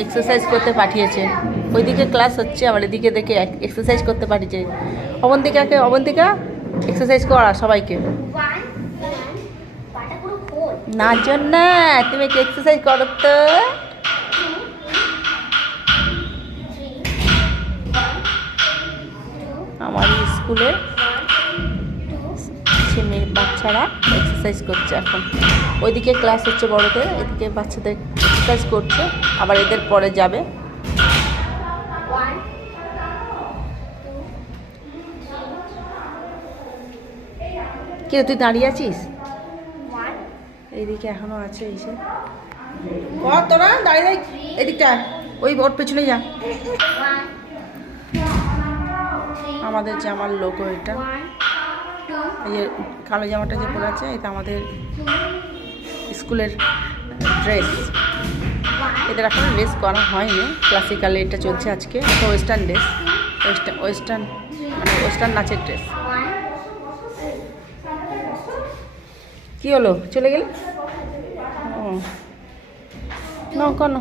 Exercise করতে পাঠিয়েছে, ওইদিকে ক্লাস হচ্ছে, আবার এদিকে দেখে এক্সারসাইজ করতে পাঠিয়েছে। অবন্তিকা এক্সারসাইজ করা সবাইকে। না জন্য তুমি কি এক্সারসাইজ করো তো। আমার স্কুলে মেয়ে বাচ্চারা এক্সারসাইজ করছে এখন। ওইদিকে ক্লাস হচ্ছে বড়দের, এদিকে বাচ্চাদের এক্সারসাইজ করছে, আবার এদের পরে যাবে। কি তুই দাঁড়িয়ে আছিস? এইদিকে এখনো আছে এসে তোরা দাঁড়িয়ে এদিকটা, ওই ওর পেছনে যা। আমাদের জামার লোগো এটা, এই যে কালো জামাটা যে পরে আছে এটা আমাদের স্কুলের ড্রেস। এদের এখন ড্রেস করা হয়নি, ক্লাসিক্যালে এটা চলছে আজকে। এটা ওয়েস্টার্ন ড্রেস, ওয়েস্টার্ন নাচের ড্রেস। কি হলো, চলে গেলে? ও না কেন?